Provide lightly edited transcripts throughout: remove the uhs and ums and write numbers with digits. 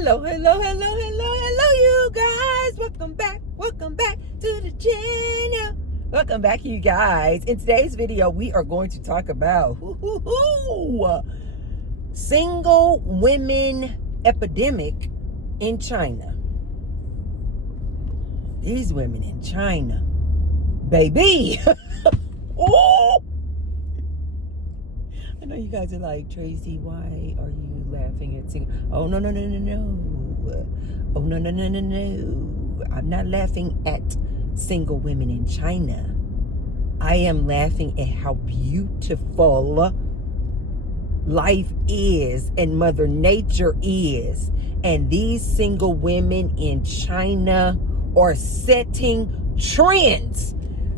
Hello, you guys. Welcome back to the channel. Welcome back, you guys. In today's video, we are going to talk about single women epidemic in China. These women in China, baby. Oh, I know you guys are like, Tracy, why are you laughing at single? Oh, no. Oh, no. I'm not laughing at single women in China. I am laughing at how beautiful life is and Mother Nature is. And these single women in China are setting trends.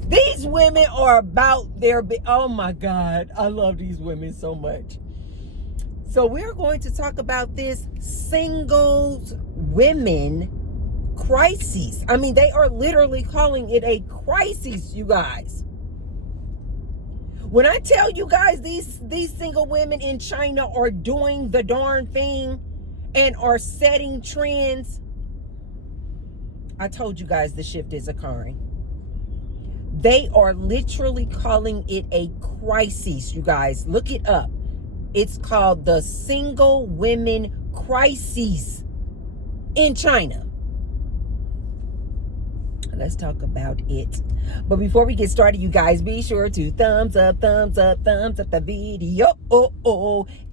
These women are about their, oh my God, I love these women so much. So we're going to talk about this singles women crisis. I mean, they are literally calling it a crisis, you guys. When I tell you guys these single women in China are doing the darn thing and are setting trends, I told you guys the shift is occurring. They are literally calling it a crisis, you guys. Look it up. It's called the single women crisis in China. Let's talk about it. But before we get started, you guys, be sure to thumbs up the video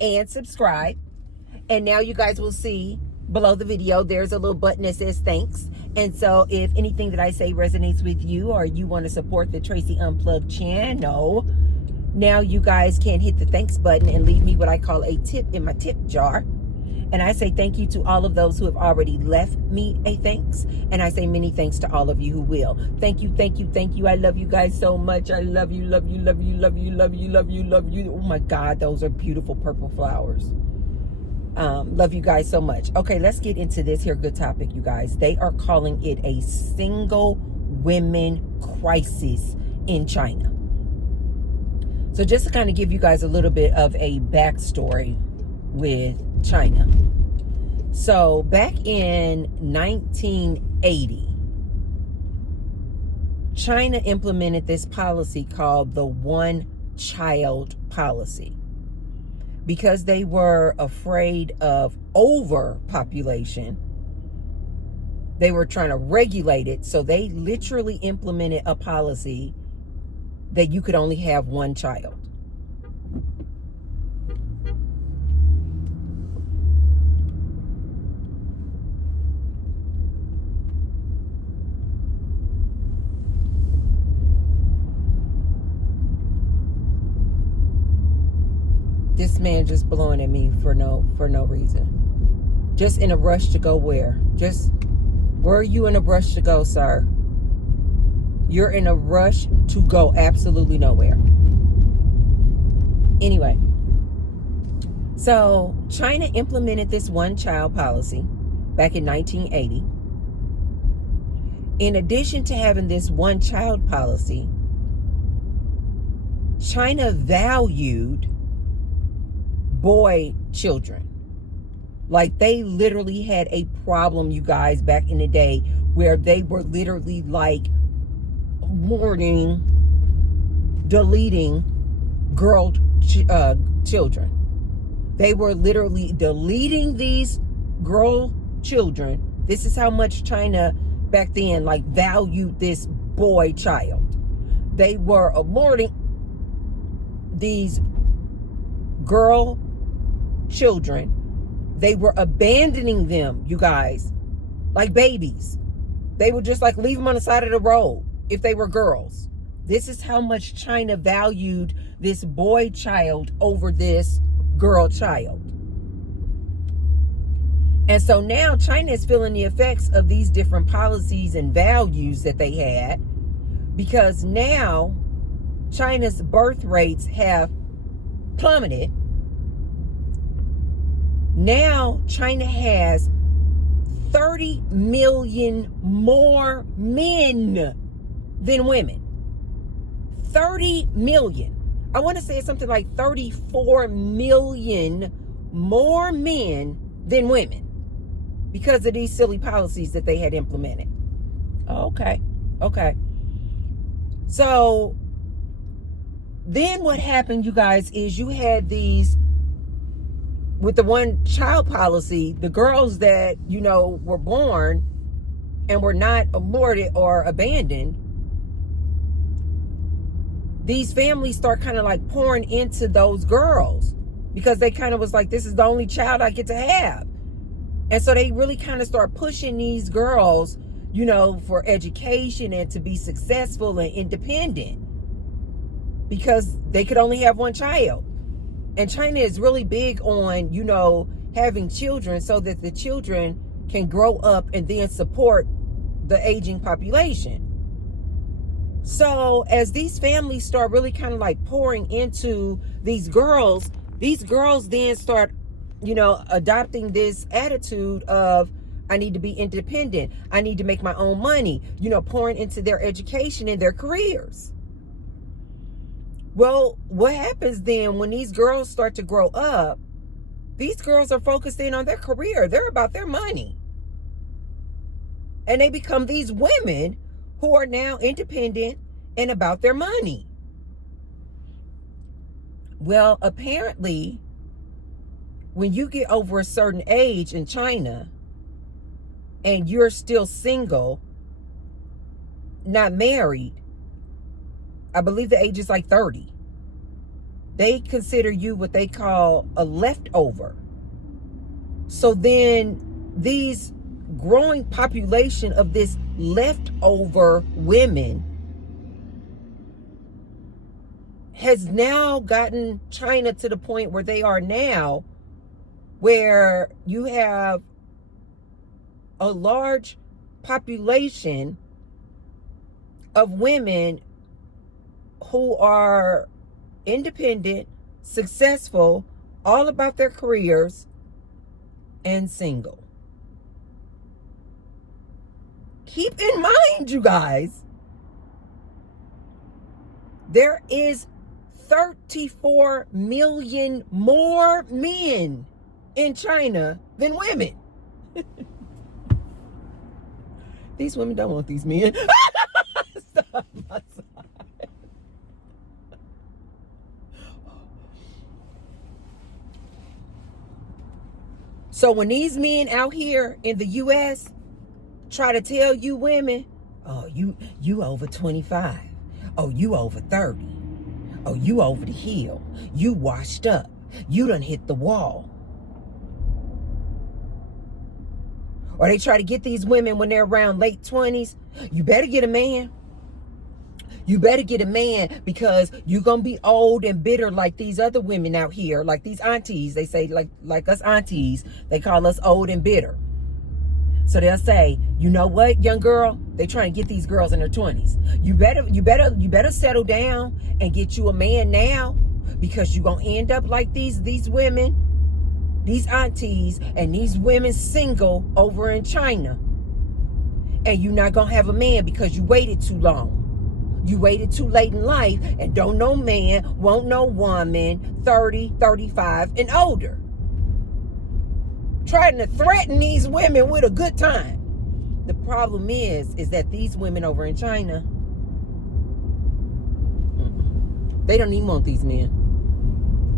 and subscribe. And now you guys will see below the video, there's a little button that says thanks. And so if anything that I say resonates with you or you want to support the Tracy Unplugged channel, now you guys can hit the thanks button and leave me what I call a tip in my tip jar. And I say thank you to all of those who have already left me a thanks. And I say many thanks to all of you who will. Thank you. I love you guys so much. I love you. Oh my God, those are beautiful purple flowers. Love you guys so much. Okay, let's get into this here good topic, you guys. They are calling it a single women crisis in China. So just to kind of give you guys a little bit of a backstory with China. So back in 1980, China implemented this policy called the one-child policy. Because they were afraid of overpopulation, they were trying to regulate it. So they literally implemented a policy that you could only have one child. This man just blowing at me for no reason. Just in a rush to go where? Where are you in a rush to go, sir? You're in a rush to go absolutely nowhere. Anyway, so China implemented this one-child policy back in 1980. In addition to having this one-child policy, China valued boy children. Like, they literally had a problem, you guys, back in the day where they were literally like deleting girl children. They were literally deleting these girl children. This is how much China back then like valued this boy child. They were aborting these girl children. They were abandoning them, you guys, like babies. They would just like leave them on the side of the road if they were girls. This is how much China valued this boy child over this girl child. And so now China is feeling the effects of these different policies and values that they had, because now China's birth rates have plummeted. Now China has 30 million more men than women. 30 million. I want to say it's something like 34 million more men than women. because of these silly policies that they had implemented. Okay. So then what happened, you guys, is you had these, with the one child policy, the girls that, were born and were not aborted or abandoned, these families start kind of like pouring into those girls because they kind of was like, this is the only child I get to have. And so they really kind of start pushing these girls, for education and to be successful and independent because they could only have one child. And China is really big on, having children so that the children can grow up and then support the aging population. So as these families start really kind of like pouring into these girls then start, adopting this attitude of, I need to be independent. I need to make my own money, pouring into their education and their careers. Well, what happens then when these girls start to grow up, these girls are focused in on their career. They're about their money. And they become these women who are now independent and about their money. Well, apparently, when you get over a certain age in China and you're still single, not married, I believe the age is like 30. They consider you what they call a leftover. So then these growing population of this leftover women has now gotten China to the point where they are now, where you have a large population of women who are independent, successful, all about their careers, and single. Keep in mind, you guys, there is 34 million more men in China than women. These women don't want these men. Stop. So when these men out here in the U.S. try to tell you women, oh, you over 25. Oh, you over 30. Oh, you over the hill. You washed up. You done hit the wall. Or they try to get these women when they're around late 20s. You better get a man. You better get a man because you're going to be old and bitter like these other women out here, like these aunties. They say like us aunties, they call us old and bitter. So they'll say, you know what, young girl? They trying to get these girls in their 20s. You better settle down and get you a man now because you're going to end up like these women, these aunties, and these women single over in China. And you're not going to have a man because you waited too long. You waited too late in life and don't know man, won't know woman, 30, 35 and older. Trying to threaten these women with a good time. The problem is that these women over in China, they don't even want these men.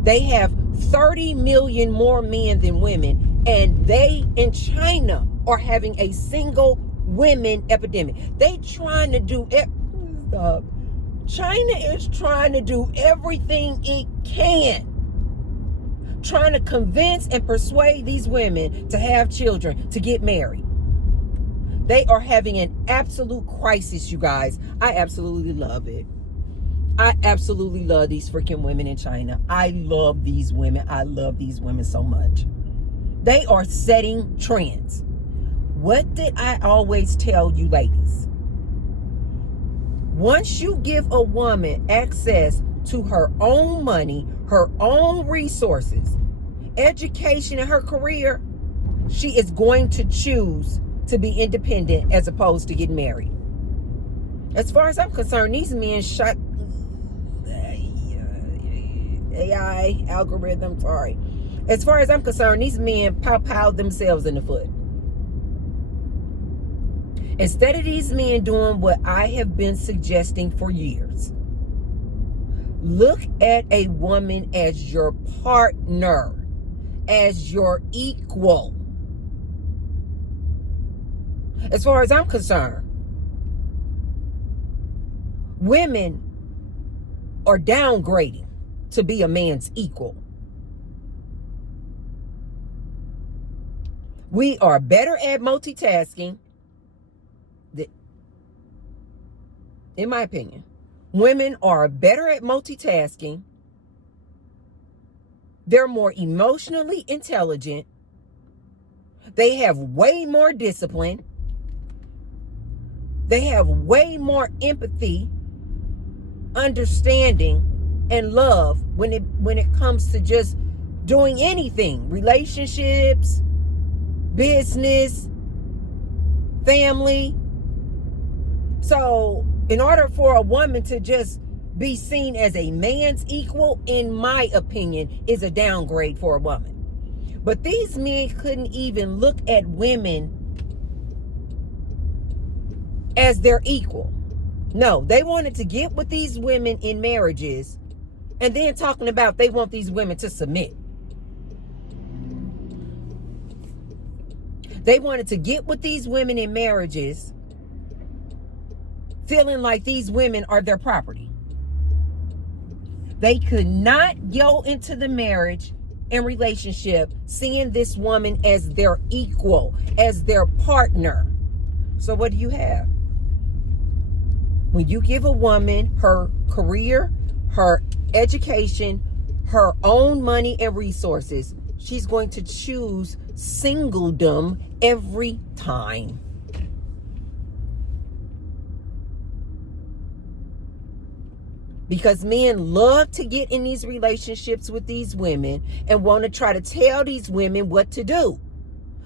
They have 30 million more men than women, and they in China are having a single women epidemic. They trying to do stop. China is trying to do everything it can, trying to convince and persuade these women to have children, to get married. They are having an absolute crisis, you guys. I absolutely love it. I absolutely love these freaking women in China. I love these women. I love these women so much. They are setting trends. What did I always tell you ladies? Once you give a woman access to her own money, her own resources, education, and her career, she is going to choose to be independent as opposed to getting married. As far as I'm concerned, these men shot AI algorithm, sorry. As far as I'm concerned, these men pow themselves in the foot. Instead of these men doing what I have been suggesting for years, look at a woman as your partner, as your equal. As far as I'm concerned, women are downgrading to be a man's equal. We are better at multitasking, in my opinion. Women are better at multitasking. They're more emotionally intelligent. They have way more discipline. They have way more empathy, understanding, and love when it comes to just doing anything. Relationships, business, family. So in order for a woman to just be seen as a man's equal, in my opinion, is a downgrade for a woman. But these men couldn't even look at women as their equal. No, they wanted to get with these women in marriages and then talking about they want these women to submit. They wanted to get with these women in marriages feeling like these women are their property. They could not go into the marriage and relationship seeing this woman as their equal, as their partner. So what do you have? When you give a woman her career, her education, her own money and resources, she's going to choose singledom every time. Because men love to get in these relationships with these women and want to try to tell these women what to do.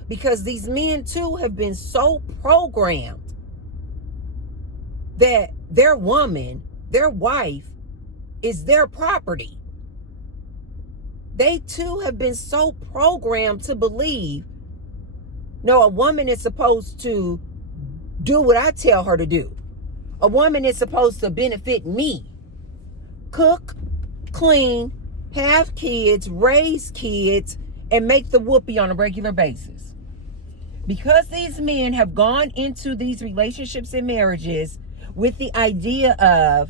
Because these men too have been so programmed that their woman, their wife, is their property. They too have been so programmed to believe, no, a woman is supposed to do what I tell her to do. A woman is supposed to benefit me. Cook, clean, have kids, raise kids, and make the whoopee on a regular basis. Because these men have gone into these relationships and marriages with the idea of,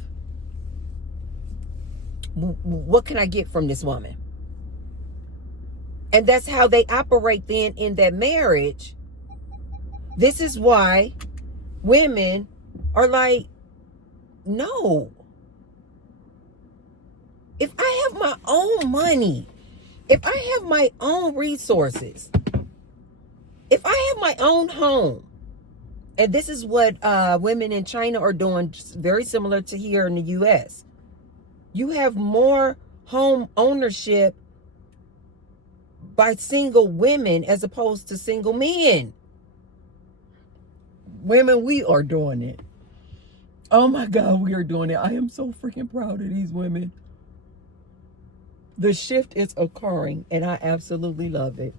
what can I get from this woman? And that's how they operate then in that marriage. This is why women are like, no. If I have my own money, if I have my own resources, if I have my own home, and this is what women in China are doing, very similar to here in the U.S. You have more home ownership by single women as opposed to single men. Women, we are doing it. Oh my God, we are doing it. I am so freaking proud of these women. The shift is occurring, and I absolutely love it.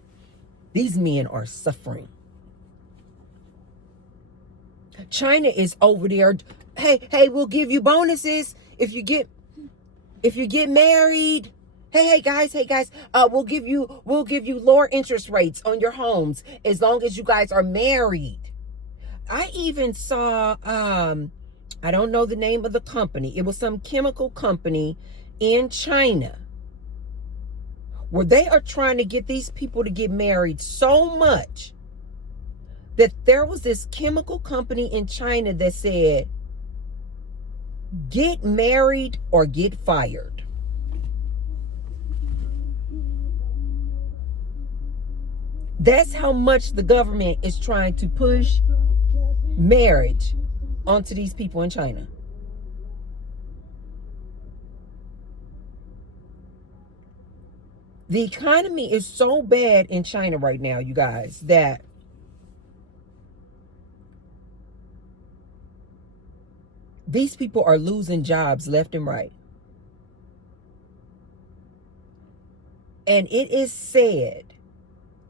These men are suffering. China is over there. Hey, we'll give you bonuses if you get married. Hey guys, we'll give you lower interest rates on your homes as long as you guys are married. I even saw I don't know the name of the company. It was some chemical company in China where they are trying to get these people to get married so much that there was this chemical company in China that said, get married or get fired. That's how much the government is trying to push marriage onto these people in China. The economy is so bad in China right now, you guys, that these people are losing jobs left and right. And it is said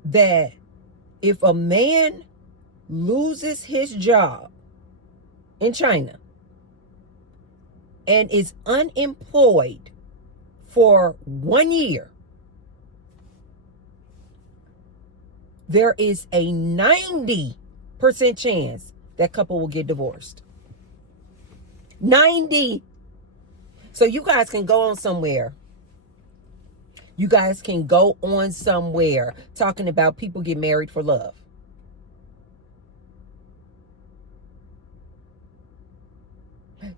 that if a man loses his job in China and is unemployed for 1 year, there is a 90% chance that couple will get divorced. 90. So you guys can go on somewhere. You guys can go on somewhere talking about people get married for love.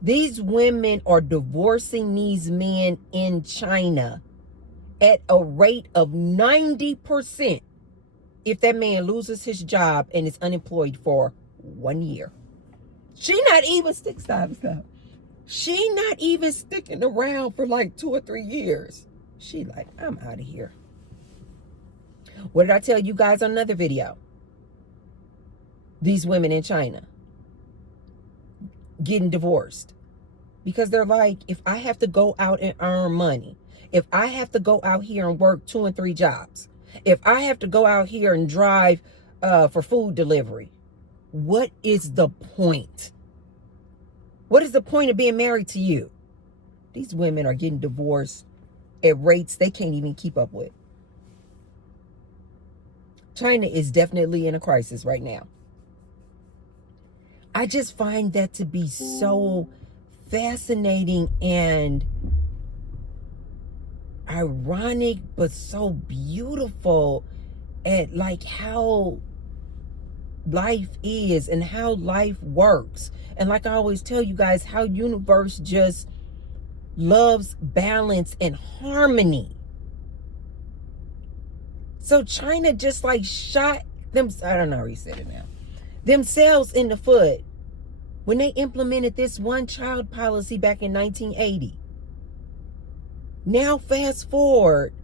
These women are divorcing these men in China at a rate of 90% if that man loses his job and is unemployed for 1 year. She not even She not even sticking around for like 2 or 3 years. She like, I'm out of here. What did I tell you guys on another video? These women in China getting divorced because they're like, if I have to go out and earn money, if I have to go out here and work 2 and 3 jobs, if I have to go out here and drive for food delivery, what is the point? What is the point of being married to you? These women are getting divorced at rates they can't even keep up with. China is definitely in a crisis right now. I just find that to be so fascinating and ironic, but so beautiful at like how life is and how life works. And like I always tell you guys, how universe just loves balance and harmony. So China just like shot them, I don't know how you said it now, themselves in the foot when they implemented this one-child policy back in 1980. Now fast forward,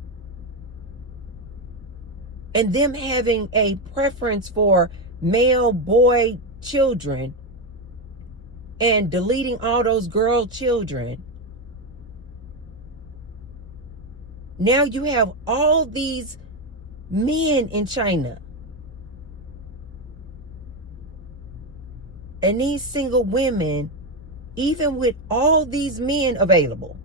and them having a preference for male boy children and deleting all those girl children. Now you have all these men in China. And these single women, even with all these men available,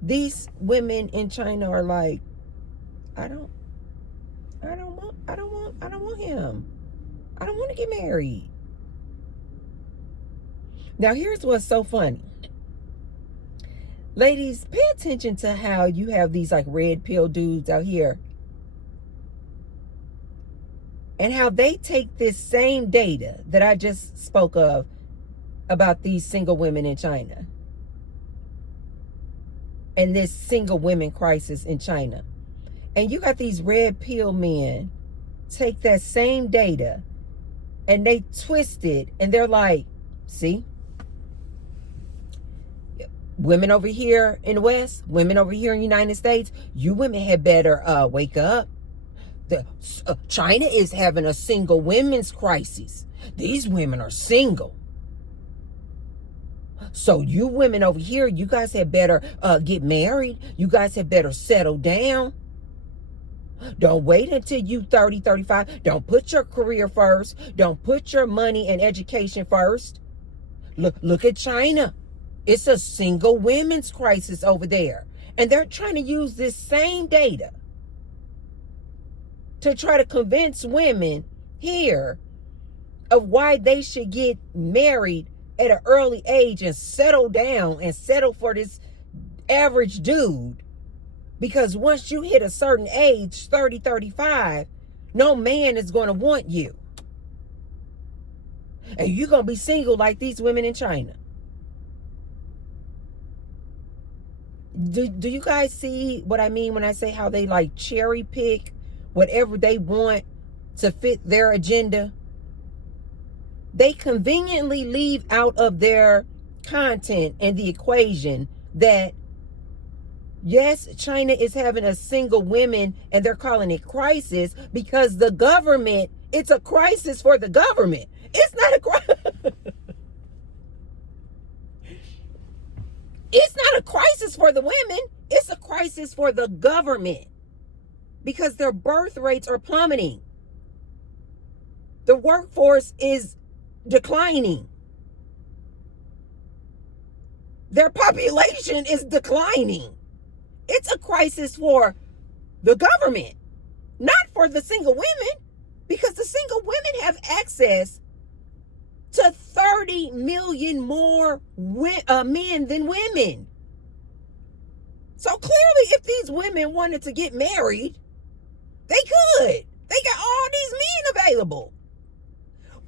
these women in China are like, I don't want him. I don't want to get married. Now here's what's so funny. Ladies, pay attention to how you have these like red pill dudes out here and how they take this same data that I just spoke of about these single women in China and this single women crisis in China. And you got these red pill men take that same data and they twist it and they're like, see, women over here in the West, women over here in the United States, you women had better wake up. China is having a single women's crisis. These women are single. So you women over here, you guys had better get married. You guys had better settle down. Don't wait until you 30, 35. Don't put your career first. Don't put your money and education first. Look at China. It's a single women's crisis over there. And they're trying to use this same data to try to convince women here of why they should get married at an early age and settle down and settle for this average dude. Because once you hit a certain age, 30, 35, no man is going to want you. And you're going to be single like these women in China. Do you guys see what I mean when I say how they like cherry pick whatever they want to fit their agenda? They conveniently leave out of their content and the equation that yes, China is having a single women and they're calling it crisis because the government, it's a crisis for the government. It's not a crisis. It's not a crisis for the women. It's a crisis for the government because their birth rates are plummeting. The workforce is declining. Their population is declining. It's a crisis for the government, not for the single women, because the single women have access to 30 million more men than women. So clearly, if these women wanted to get married, they could. They got all these men available.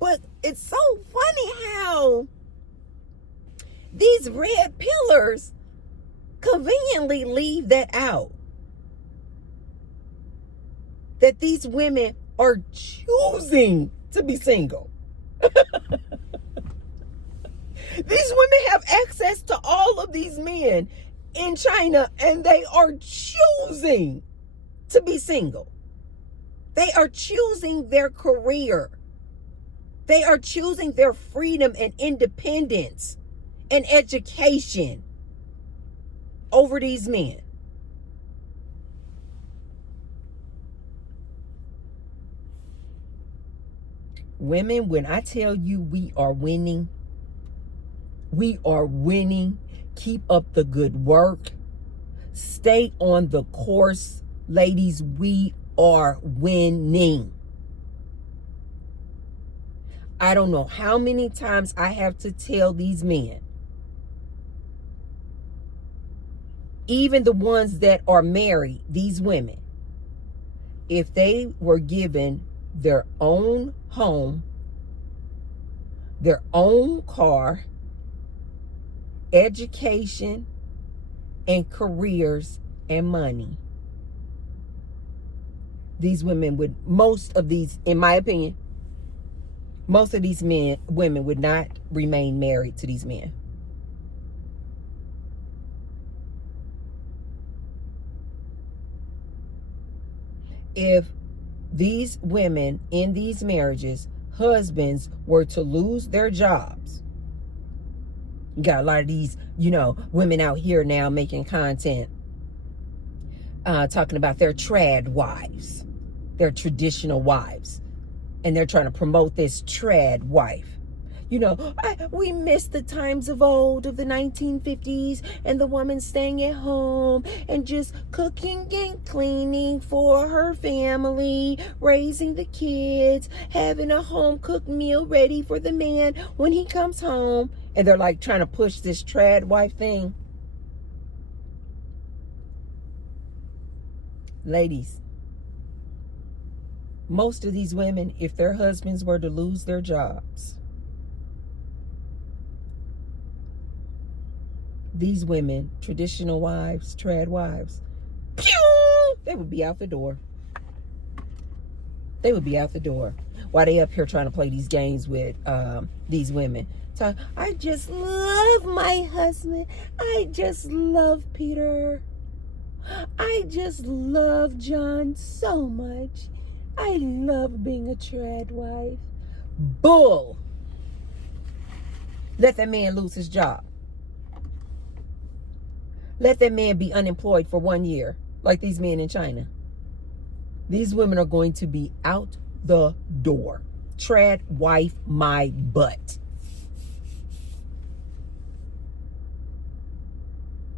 But it's so funny how these red pillars conveniently leave that out. That these women are choosing to be single. These women have access to all of these men in China, and they are choosing to be single. They are choosing their career. They are choosing their freedom and independence and education over these men. Women, when I tell you we are winning, we are winning. Keep up the good work. Stay on the course, ladies. We are winning. I don't know how many times I have to tell these men, even the ones that are married, these women, if they were given their own home, their own car, education, and careers and money, these women would, most of these, in my opinion, most of these women would not remain married to these men. If these women in these marriages, husbands were to lose their jobs, you got a lot of these, women out here now making content, talking about their trad wives, their traditional wives. And they're trying to promote this trad wife. We miss the times of old, of the 1950s, and the woman staying at home and just cooking and cleaning for her family, raising the kids, having a home cooked meal ready for the man when he comes home. And they're like trying to push this trad wife thing. Ladies, most of these women, if their husbands were to lose their jobs, these women, traditional wives, trad wives, they would be out the door. They would be out the door. While they up here trying to play these games with these women. So, I just love my husband. I just love Peter. I just love John so much. I love being a trad wife. Bull. Let that man lose his job. Let that man be unemployed for 1 year, like these men in China. These women are going to be out the door. Trad wife my butt.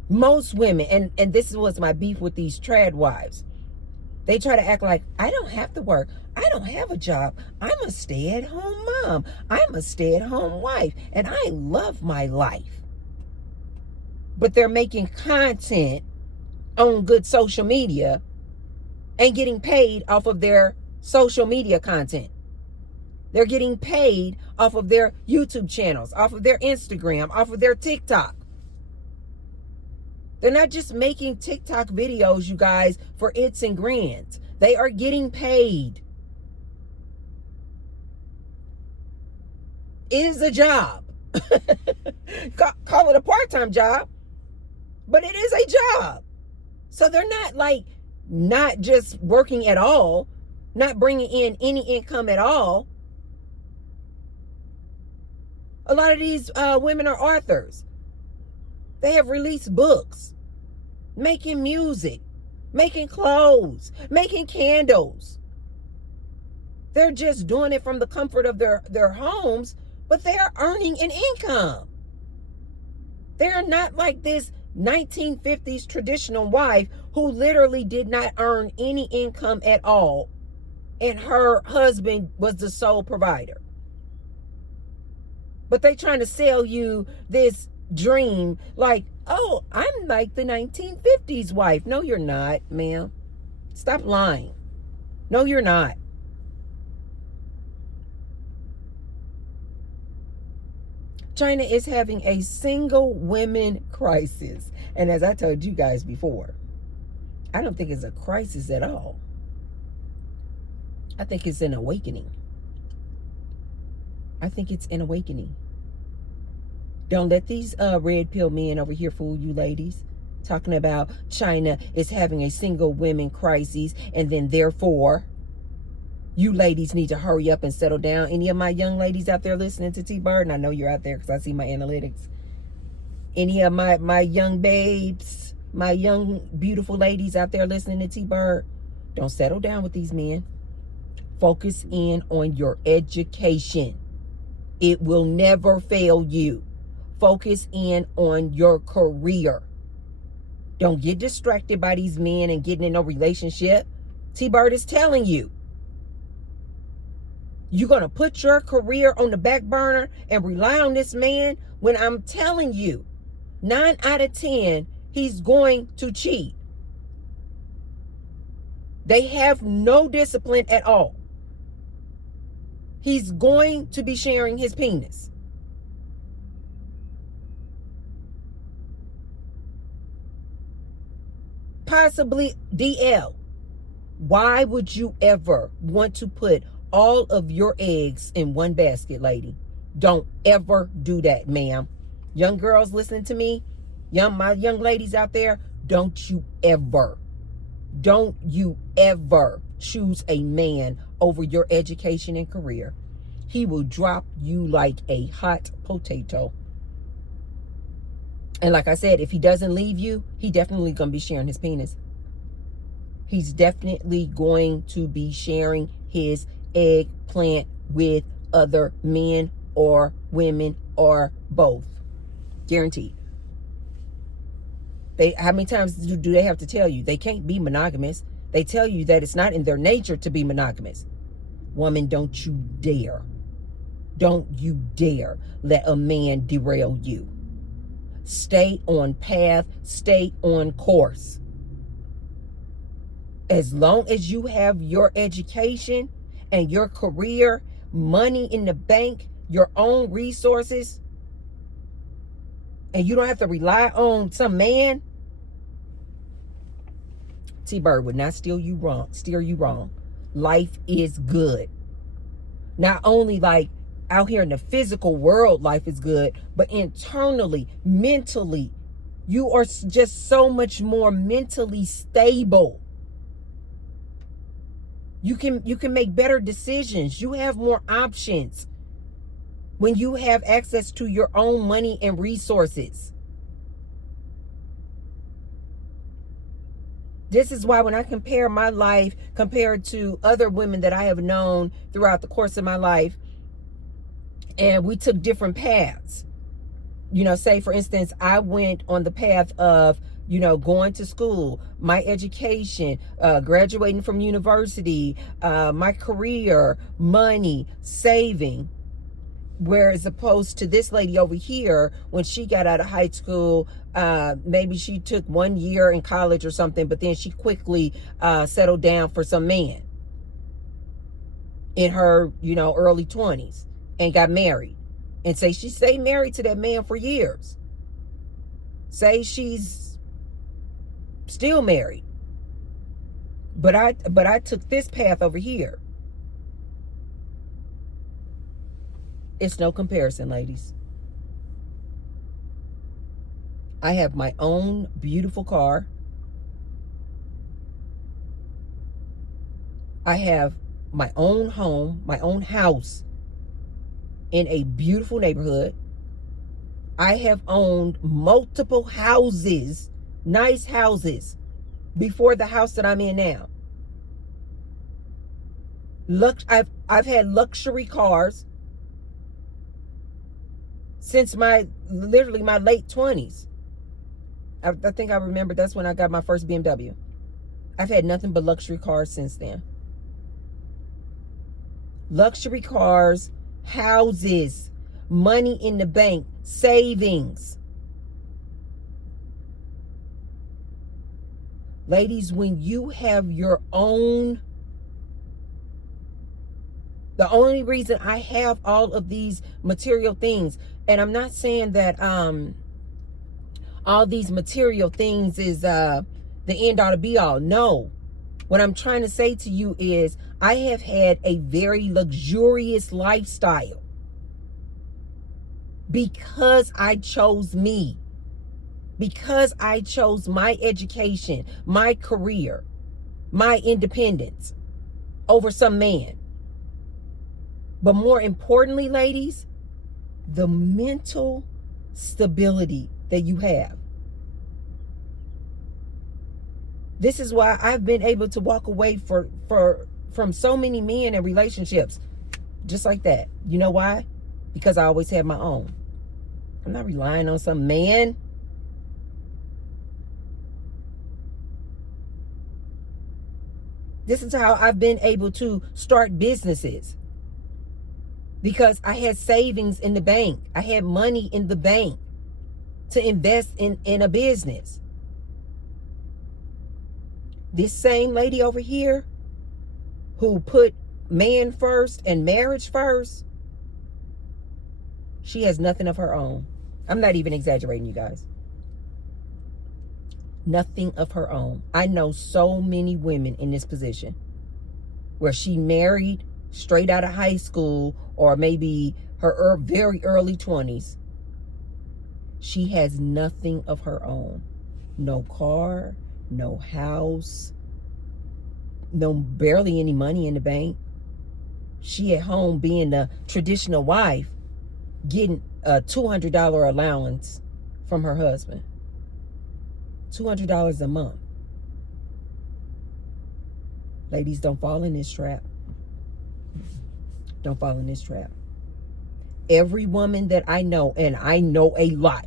Most women, and this was my beef with these trad wives. They try to act like, I don't have to work. I don't have a job. I'm a stay-at-home mom. I'm a stay-at-home wife. And I love my life. But they're making content on good social media and getting paid off of their social media content. They're getting paid off of their YouTube channels, off of their Instagram, off of their TikTok. They're not just making TikTok videos, you guys, for its and grins. They are getting paid. It is a job. Call it a part-time job, but it is a job. So they're not just working at all, not bringing in any income at all. A lot of these women are authors. They have released books, making music, making clothes, making candles. They're just doing it from the comfort of their homes, but they're earning an income. They're not like this 1950s traditional wife who literally did not earn any income at all, and her husband was the sole provider. But they trying to sell you this dream like, oh, I'm like the 1950s wife. No, you're not, ma'am. Stop lying. No, you're not. China is having a single women crisis. And as I told you guys before, I don't think it's a crisis at all. I think it's an awakening. I think it's an awakening. Don't let these red pill men over here fool you, ladies. Talking about China is having a single women crisis, and then therefore, you ladies need to hurry up and settle down. Any of my young ladies out there listening to T-Bird, and I know you're out there because I see my analytics. Any of my young babes, my young beautiful ladies out there listening to T-Bird, don't settle down with these men. Focus in on your education. It will never fail you. Focus in on your career. Don't get distracted by these men and getting in a relationship. T-Bird is telling you. You're going to put your career on the back burner and rely on this man when I'm telling you, 9 out of 10, he's going to cheat. They have no discipline at all. He's going to be sharing his penis. Possibly DL. Why would you ever want to put all of your eggs in one basket, lady? Don't ever do that, ma'am. Young girls listening to me, my young ladies out there, don't you ever choose a man over your education and career. He will drop you like a hot potato. And like I said, if he doesn't leave you, he definitely going to be sharing his penis. He's definitely going to be sharing his eggplant with other men or women or both. Guaranteed. How many times do they have to tell you? They can't be monogamous. They tell you that it's not in their nature to be monogamous. Woman, don't you dare. Don't you dare let a man derail you. Stay on path. Stay on course. As long as you have your education and your career, money in the bank, your own resources, and you don't have to rely on some man, T-Bird would not steer you wrong. Life is good. Not only like out here in the physical world, life is good, but internally, mentally, you are just so much more mentally stable. You can make better decisions. You have more options when you have access to your own money and resources. This is why when I compare my life compared to other women that I have known throughout the course of my life, and we took different paths. Say for instance, I went on the path of, going to school, my education, graduating from university, my career, money, saving. Whereas opposed to this lady over here, when she got out of high school, maybe she took 1 year in college or something, but then she quickly settled down for some man in her, early 20s and got married. And say she stayed married to that man for years. Say she's still married. But I took this path over here. It's no comparison, ladies. I have my own beautiful car. I have my own home, my own house in a beautiful neighborhood. I have owned multiple houses, nice houses, before the house that I'm in now. I've had luxury cars since literally my late 20s. I think I remember that's when I got my first BMW. I've had nothing but luxury cars since then. Luxury cars, houses, money in the bank, savings. Ladies, when you have your own, the only reason I have all of these material things, and I'm not saying that all these material things is the end all to be all. No. What I'm trying to say to you is I have had a very luxurious lifestyle because I chose me, because I chose my education, my career, my independence over some man. But more importantly, ladies, the mental stability that you have. This is why I've been able to walk away from so many men and relationships just like that. You know why? Because I always had my own. I'm not relying on some man. This is how I've been able to start businesses. Because I had savings in the bank. I had money in the bank to invest in a business. This same lady over here who put man first and marriage first, she has nothing of her own. I'm not even exaggerating, you guys. Nothing of her own. I know so many women in this position where she married straight out of high school or maybe her very early 20s. She has nothing of her own. No car, no house, barely any money in the bank. She at home being the traditional wife, getting a $200 allowance from her husband. $200 a month. Ladies, don't fall in this trap. Don't fall in this trap. Every woman that I know, and I know a lot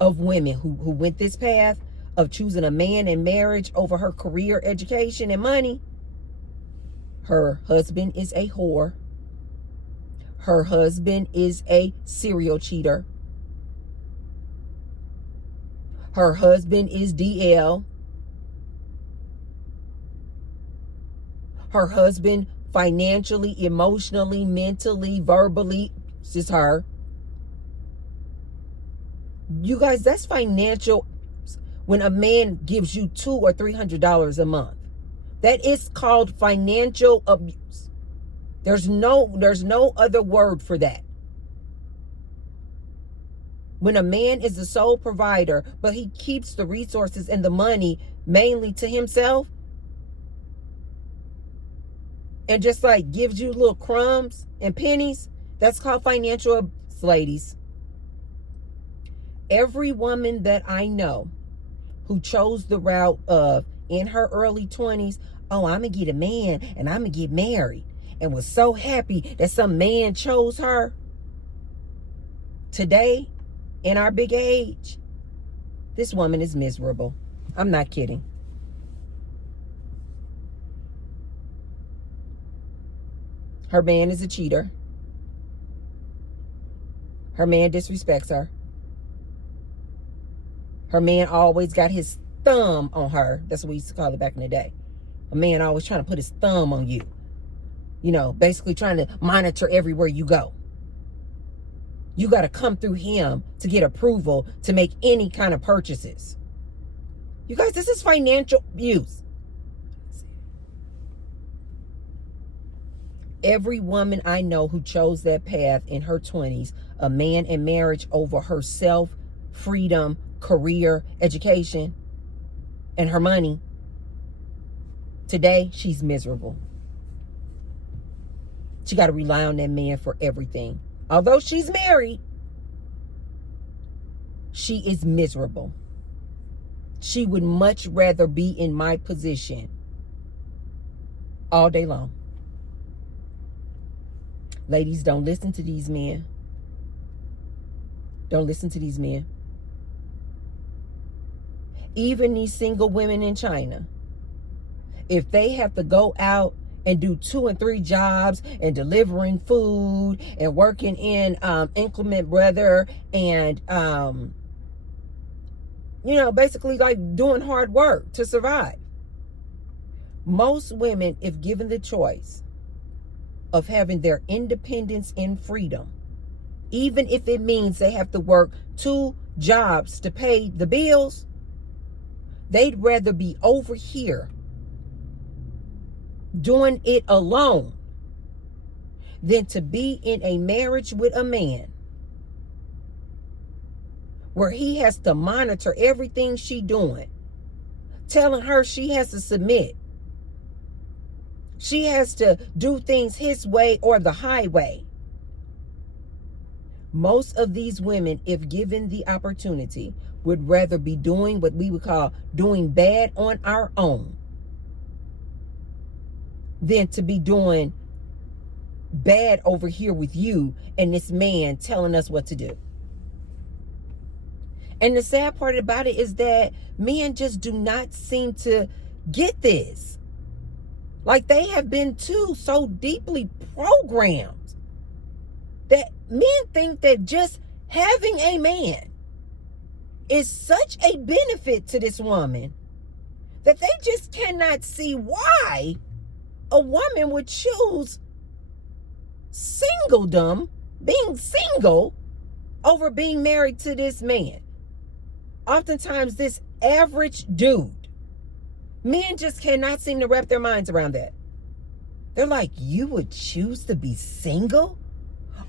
of women who went this path of choosing a man in marriage over her career, education, and money, her husband is a whore. Her husband is a serial cheater. Her husband is DL. Her husband financially, emotionally, mentally, verbally, this is her. You guys, that's financial. When a man gives you $200 or $300 a month, that is called financial abuse. There's no other word for that. When a man is the sole provider, but he keeps the resources and the money mainly to himself, and just like gives you little crumbs and pennies, that's called financial abuse, ladies. Every woman that I know who chose the route of, in her early 20s, oh, I'm going to get a man and I'm going to get married, and was so happy that some man chose her. Today, in our big age, this woman is miserable. I'm not kidding. Her man is a cheater. Her man disrespects her. Her man always got his thumb on her. That's what we used to call it back in the day. A man always trying to put his thumb on you. You know, basically trying to monitor everywhere you go. You got to come through him to get approval to make any kind of purchases. You guys, this is financial abuse. Every woman I know who chose that path in her 20s, a man in marriage over herself, freedom, career, education, and her money, today she's miserable. She got to rely on that man for everything. Although she's married, she is miserable. She would much rather be in my position all day long. Ladies, don't listen to these men. Don't listen to these men. Even these single women in China, if they have to go out and do 2 and 3 jobs and delivering food and working in inclement weather and basically like doing hard work to survive. Most women, if given the choice of having their independence and freedom, even if it means they have to work 2 jobs to pay the bills, they'd rather be over here doing it alone than to be in a marriage with a man where he has to monitor everything she doing, telling her she has to submit. She has to do things his way or the highway. Most of these women, if given the opportunity, would rather be doing what we would call doing bad on our own than to be doing bad over here with you and this man telling us what to do. And the sad part about it is that men just do not seem to get this. Like they have been too so deeply programmed that men think that just having a man is such a benefit to this woman that they just cannot see why a woman would choose singledom, being single, over being married to this man. Oftentimes, this average dude, men just cannot seem to wrap their minds around that. They're like, you would choose to be single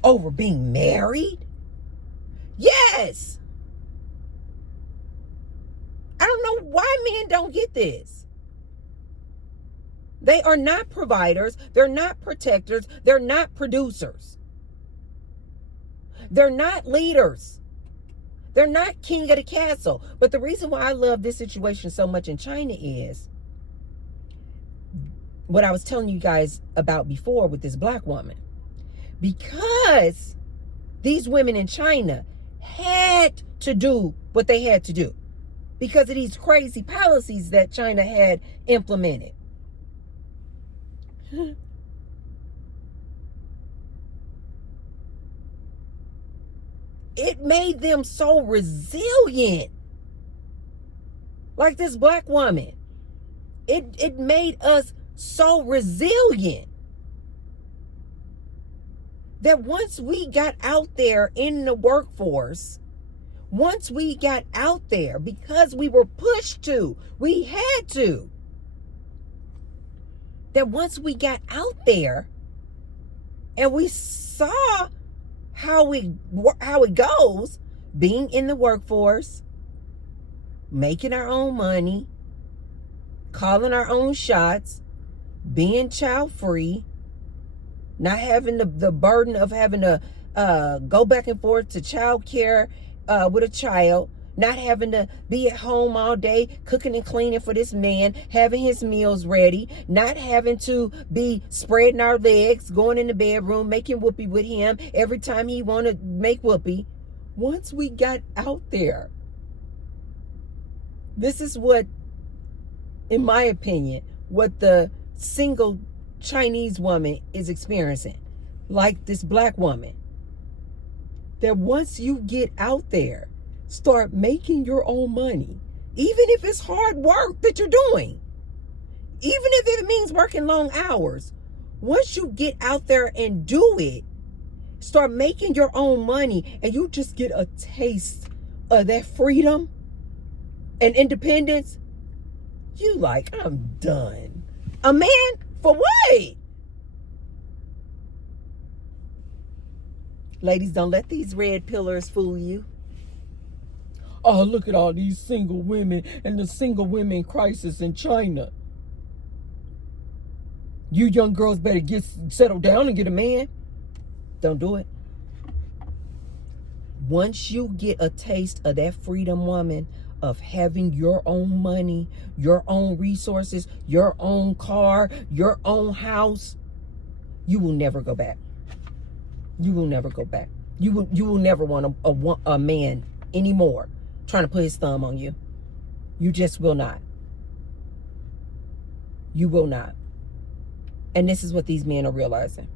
over being married? Yes. I don't know why men don't get this. They are not providers. They're not protectors. They're not producers. They're not leaders. They're not king of the castle. But the reason why I love this situation so much in China is what I was telling you guys about before with this black woman. Because these women in China had to do what they had to do because of these crazy policies that China had implemented. It made them so resilient. Like this black woman. It made us so resilient that once we got out there in the workforce, once we got out there, because we were pushed to, we had to, that once we got out there and we saw how it goes, being in the workforce, making our own money, calling our own shots, being child free, not having the burden of having to go back and forth to child care with a child, not having to be at home all day cooking and cleaning for this man, having his meals ready, not having to be spreading our legs, going in the bedroom, making whoopee with him every time he want to make whoopee. Once we got out there, this is what, in my opinion, what the single Chinese woman is experiencing, like this black woman. That once you get out there, start making your own money, even if it's hard work that you're doing, even if it means working long hours. Once you get out there and do it, start making your own money, and you just get a taste of that freedom and independence. You like, I'm done. A man for what? Ladies, don't let these red pillars fool you. Oh, look at all these single women and the single women crisis in China. You young girls better get settled down and get a man. Don't do it. Once you get a taste of that freedom, woman, of having your own money, your own resources, your own car, your own house, you will never go back. You will never go back. You will never want a man anymore trying to put his thumb on you. You just will not. You will not. And this is what these men are realizing.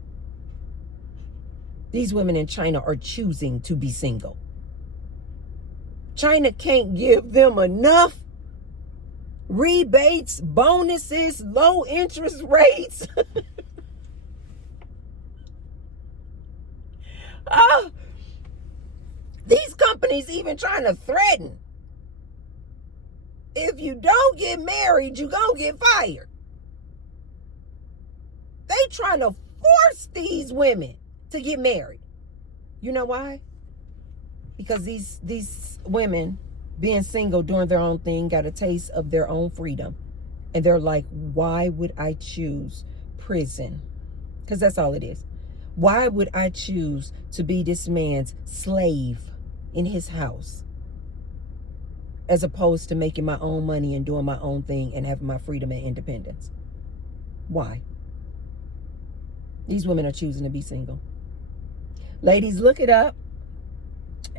These women in China are choosing to be single. China can't give them enough rebates, bonuses, low interest rates. Oh, these companies even trying to threaten. If you don't get married, you gonna get fired. They trying to force these women to get married. You know why? Because these women being single, doing their own thing, got a taste of their own freedom. And they're like, why would I choose prison? Because that's all it is. Why would I choose to be this man's slave in his house as opposed to making my own money and doing my own thing and having my freedom and independence? Why? These women are choosing to be single. Ladies, look it up.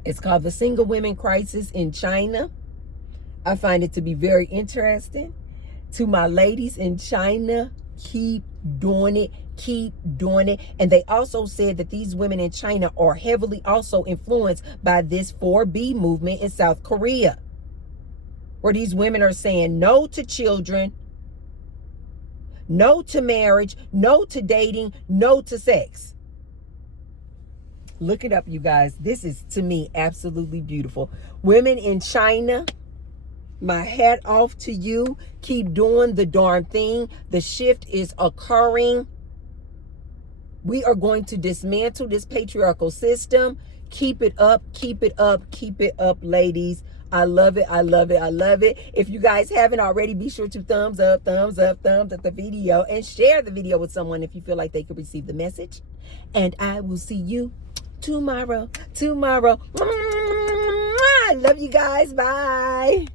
It's called the Single Women Crisis in China. I find it to be very interesting. To my ladies in China, keep doing it. Keep doing it. And they also said that these women in China are heavily also influenced by this 4B movement in South Korea, where these women are saying no to children, no to marriage, no to dating, no to sex. Look it up, you guys. This is, to me, absolutely beautiful. Women in China, my hat off to you. Keep doing the darn thing. The shift is occurring. We are going to dismantle this patriarchal system. Keep it up, keep it up, keep it up, ladies. I love it, I love it, I love it. If you guys haven't already, be sure to thumbs up the video and share the video with someone if you feel like they could receive the message. And I will see you tomorrow. I love you guys. Bye.